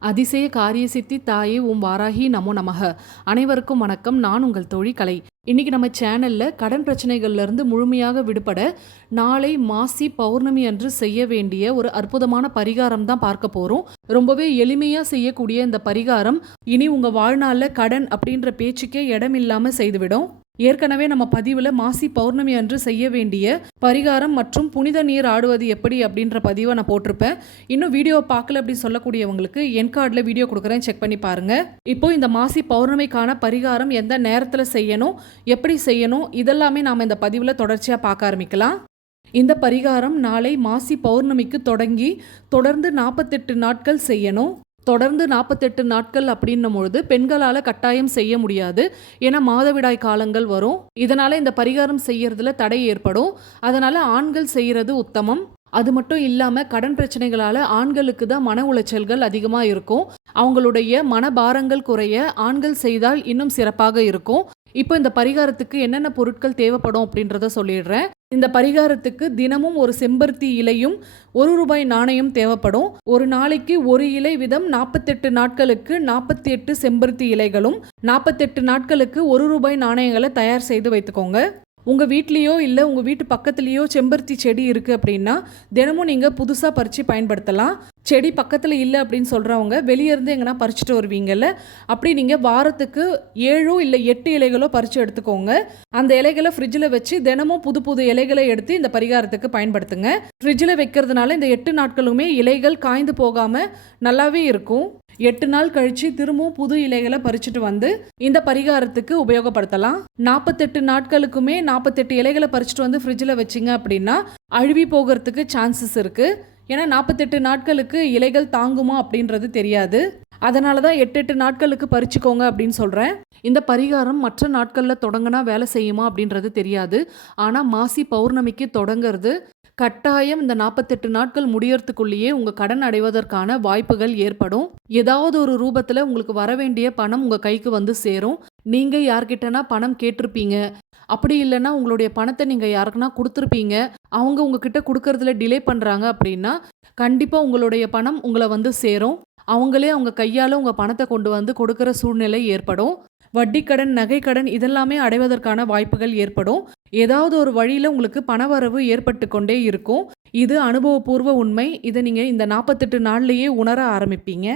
அதிசய காரிய சித்தி தாயே ஓம் வாராகி நமோ நமக. அனைவருக்கும் வணக்கம். நான் உங்கள் தோழி கலை. இன்னைக்கு நம்ம சேனல்ல கடன் பிரச்சனைகள்ல இருந்து முழுமையாக விடுபட நாளை மாசி பௌர்ணமி அன்று செய்ய வேண்டிய ஒரு அற்புதமான பரிகாரம் தான் பார்க்க போறோம். ரொம்பவே எளிமையா செய்யக்கூடிய இந்த பரிகாரம் இனி உங்க வாழ்நாள்ல கடன் அப்படின்ற பேச்சுக்கே இடம் இல்லாம செய்துவிடும். ஏற்கனவே நம்ம பதிவில் மாசி பௌர்ணமி அன்று செய்ய வேண்டிய பரிகாரம் மற்றும் புனித நீர் ஆடுவது எப்படி அப்படின்ற பதிவை நான் போட்டிருப்பேன். இன்னும் வீடியோவை பார்க்கல அப்படின்னு சொல்லக்கூடியவங்களுக்கு என் கார்டில் வீடியோ கொடுக்குறேன், செக் பண்ணி பாருங்க. இப்போ இந்த மாசி பௌர்ணமிக்கான பரிகாரம் எந்த நேரத்தில் செய்யணும், எப்படி செய்யணும், இதெல்லாமே நாம் இந்த பதிவில் தொடர்ச்சியாக பார்க்க ஆரம்பிக்கலாம். இந்த பரிகாரம் நாளை மாசி பௌர்ணமிக்கு தொடங்கி தொடர்ந்து 48 நாட்கள் செய்யணும். தொடர்ந்து 48 நாட்கள் அப்படின்னும் பொழுது பெண்களால் கட்டாயம் செய்ய முடியாது. ஏன்னா மாதவிடாய் காலங்கள் வரும். இதனால இந்த பரிகாரம் செய்யறதுல தடை ஏற்படும். அதனால ஆண்கள் செய்யறது உத்தமம். அது மட்டும் இல்லாமல் கடன் பிரச்சனைகளால் ஆண்களுக்கு தான் மன உளைச்சல்கள் அதிகமாக இருக்கும். அவங்களுடைய மனபாரங்கள் குறைய ஆண்கள் செய்தால் இன்னும் சிறப்பாக இருக்கும். இப்போ இந்த பரிகாரத்துக்கு என்னென்ன பொருட்கள் தேவைப்படும் அப்படின்றத சொல்லிடுறேன். இந்த பரிகாரத்துக்கு தினமும் ஒரு செம்பருத்தி இலையும் ₹1 நாணயம் தேவைப்படும். ஒரு நாளைக்கு ஒரு இலை வீதம் 48 நாட்களுக்கு 48 செம்பருத்தி இலைகளும் 48 நாட்களுக்கு ₹1 நாணயங்களை தயார் செய்து வைத்துக்கோங்க. உங்கள் வீட்லேயோ இல்லை உங்கள் வீட்டு பக்கத்துலேயோ செம்பருத்தி செடி இருக்குது அப்படின்னா தினமும் நீங்கள் புதுசாக பறித்து பயன்படுத்தலாம். செடி பக்கத்தில் இல்லை அப்படின்னு சொல்கிறவங்க வெளியே இருந்து எங்கன்னா பறிச்சுட்டு வருவீங்கல்ல, அப்படி நீங்கள் வாரத்துக்கு 7 இல்லை 8 இலைகளோ பறித்து எடுத்துக்கோங்க. அந்த இலைகளை ஃப்ரிட்ஜில் வச்சு தினமும் புது புது இலைகளை எடுத்து இந்த பரிகாரத்துக்கு பயன்படுத்துங்க. ஃப்ரிட்ஜில் வைக்கிறதுனால இந்த 8 நாட்களுமே இலைகள் காய்ந்து போகாமல் நல்லாவே இருக்கும். 8 நாள் கழித்து திரும்பவும் புது இலைகளை பறிச்சுட்டு வந்து இந்த பரிகாரத்துக்கு உபயோகப்படுத்தலாம். 48 நாட்களுக்குமே 48 இலைகளை பறிச்சுட்டு வந்து ஃப்ரிட்ஜில் வச்சிங்க அப்படின்னா அழுவி போகிறதுக்கு சான்சஸ் இருக்குது. ஏன்னா 48 நாட்களுக்கு இலைகள் தாங்குமா அப்படின்றது தெரியாது. அதனால தான் 8 நாட்களுக்கு பறிச்சுக்கோங்க அப்படின்னு சொல்கிறேன். இந்த பரிகாரம் மற்ற நாட்களில் தொடங்கினா வேலை செய்யுமா அப்படின்றது தெரியாது. ஆனால் மாசி பௌர்ணமிக்கு தொடங்கிறது கட்டாயம் இந்த 48 நாட்கள் முடியறதுக்குள்ளேயே உங்கள் கடன் அடைவதற்கான வாய்ப்புகள் ஏற்படும். ஏதாவது ஒரு ரூபத்தில் உங்களுக்கு வர வேண்டிய பணம் உங்கள் கைக்கு வந்து சேரும். நீங்கள் யார்கிட்டனா பணம் கேட்டிருப்பீங்க, அப்படி இல்லைன்னா உங்களுடைய பணத்தை நீங்கள் யாருக்குன்னா கொடுத்துருப்பீங்க, அவங்க உங்ககிட்ட கொடுக்கறதுல டிலே பண்ணுறாங்க அப்படின்னா கண்டிப்பாக உங்களுடைய பணம் உங்களை வந்து சேரும். அவங்களே அவங்க கையால் உங்கள் பணத்தை கொண்டு வந்து கொடுக்குற சூழ்நிலை ஏற்படும். வட்டிக்கடன், நகைக்கடன் இதெல்லாமே அடைவதற்கான வாய்ப்புகள் ஏற்படும். ஏதாவது ஒரு வழியில் உங்களுக்கு பணவரவு ஏற்பட்டு கொண்டே இருக்கும். இது அனுபவபூர்வ உண்மை. இதை நீங்கள் இந்த 48 நாள்லேயே உணர ஆரம்பிப்பீங்க.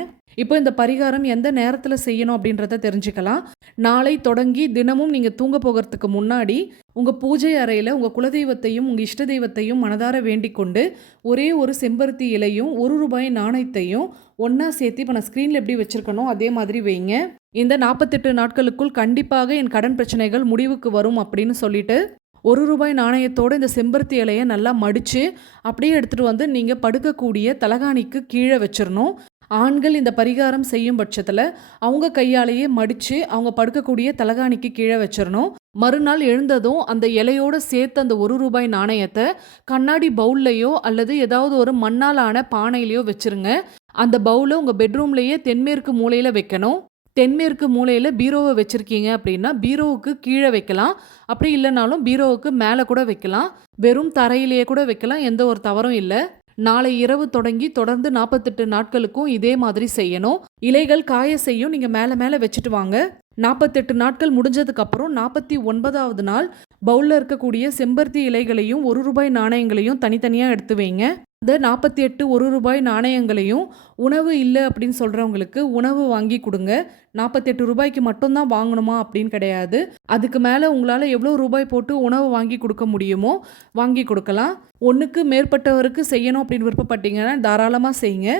இப்போ இந்த பரிகாரம் எந்த நேரத்தில் செய்யணும் அப்படின்றத தெரிஞ்சுக்கலாம். நாளை தொடங்கி தினமும் நீங்கள் தூங்க போகிறதுக்கு முன்னாடி உங்கள் பூஜை அறையில் உங்கள் குலதெய்வத்தையும் உங்கள் இஷ்ட தெய்வத்தையும் மனதார வேண்டிக் கொண்டு ஒரே ஒரு செம்பருத்தி இலையும் ₹1 நாணயத்தையும் ஒன்றா சேர்த்து இப்போ நான் ஸ்க்ரீனில் எப்படி வச்சுருக்கணும் அதே மாதிரி வைங்க. இந்த 48 நாட்களுக்குள் கண்டிப்பாக என் கடன் பிரச்சனைகள் முடிவுக்கு வரும் அப்படின்னு சொல்லிட்டு ₹1 நாணயத்தோடு இந்த செம்பருத்தி இலையை நல்லா மடித்து அப்படியே எடுத்துகிட்டு வந்து நீங்கள் படுக்கக்கூடிய தலகாணிக்கு கீழே வச்சிடணும். ஆண்கள் இந்த பரிகாரம் செய்யும் பட்சத்தில் அவங்க கையாலேயே மடித்து அவங்க படுக்கக்கூடிய தலகாணிக்கு கீழே வச்சிடணும். மறுநாள் எழுந்ததும் அந்த இலையோடு சேர்த்து அந்த ₹1 நாணயத்தை கண்ணாடி பவுல்லையோ அல்லது ஏதாவது ஒரு மண்ணால் ஆன பானையிலையோ வச்சுருங்க. அந்த பவுலை உங்கள் பெட்ரூம்லேயே தென்மேற்கு மூலையில் வைக்கணும். தென்மேற்கு மூலையில் பீரோவை வச்சுருக்கீங்க அப்படின்னா பீரோவுக்கு கீழே வைக்கலாம். அப்படி இல்லைனாலும் பீரோவுக்கு மேலே கூட வைக்கலாம். வெறும் தரையிலேயே கூட வைக்கலாம். எந்த ஒரு தவறும் இல்லை. நாளை இரவு தொடங்கி தொடர்ந்து 48 நாட்களுக்கும் இதே மாதிரி செய்யணும். இலைகள் காய செய்யும். நீங்கள் மேலே மேலே வச்சுட்டு வாங்க. 48 நாட்கள் முடிஞ்சதுக்கப்புறம் 49வது நாள் பவுலில் இருக்கக்கூடிய செம்பருத்தி இலைகளையும் ₹1 நாணயங்களையும் தனித்தனியாக எடுத்து வைங்க. இந்த 48 ₹1 நாணயங்களையும் உணவு இல்லை அப்படின்னு சொல்கிறவங்களுக்கு உணவு வாங்கி கொடுங்க. ₹48 மட்டும்தான் வாங்கணுமா அப்படின்னு கிடையாது. அதுக்கு மேலே உங்களால் எவ்வளோ ரூபாய் போட்டு உணவு வாங்கி கொடுக்க முடியுமோ வாங்கி கொடுக்கலாம். ஒன்றுக்கு மேற்பட்டவருக்கு செய்யணும் அப்படின்னு விருப்பப்பட்டீங்கன்னா தாராளமாக செய்யுங்க.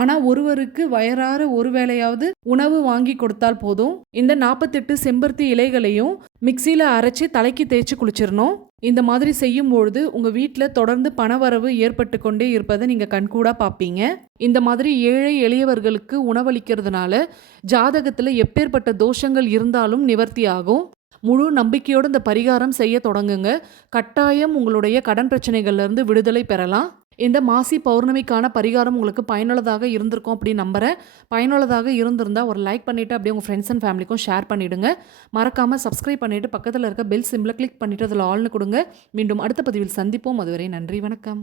ஆனால் ஒருவருக்கு வயறார ஒரு வேளையாவது உணவு வாங்கி கொடுத்தால் போதும். இந்த 48 செம்பருத்தி இலைகளையும் மிக்சியில் அரைச்சி தலைக்கு தேய்ச்சி குளிச்சிடணும். இந்த மாதிரி செய்யும்பொழுது உங்கள் வீட்டில் தொடர்ந்து பணவரவு ஏற்பட்டு கொண்டே இருப்பதை நீங்கள் கண்கூடாக பார்ப்பீங்க. இந்த மாதிரி ஏழை எளியவர்களுக்கு உணவளிக்கிறதுனால ஜாதகத்தில் எப்பேற்பட்ட தோஷங்கள் இருந்தாலும் நிவர்த்தி ஆகும். முழு நம்பிக்கையோடு இந்த பரிகாரம் செய்ய தொடங்குங்க. கட்டாயம் உங்களுடைய கடன் பிரச்சனைகள்லேருந்து விடுதலை பெறலாம். இந்த மாசி பௌர்ணமிக்கான பரிகாரம் உங்களுக்கு பயனுள்ளதாக இருந்திருக்கும் அப்படின்னு நம்புகிறேன். பயனுள்ளதாக இருந்திருந்தால் ஒரு லைக் பண்ணிவிட்டு அப்படியே உங்கள் ஃப்ரெண்ட்ஸ் அண்ட் ஃபேமிலிக்கும் ஷேர் பண்ணிவிடுங்க. மறக்காமல் சப்ஸ்கிரைப் பண்ணிவிட்டு பக்கத்தில் இருக்க பெல் சிம்பிளை கிளிக் பண்ணிவிட்டு அதில் ஆல்னு கொடுங்க. மீண்டும் அடுத்த பதிவில் சந்திப்போம். அதுவரை நன்றி, வணக்கம்.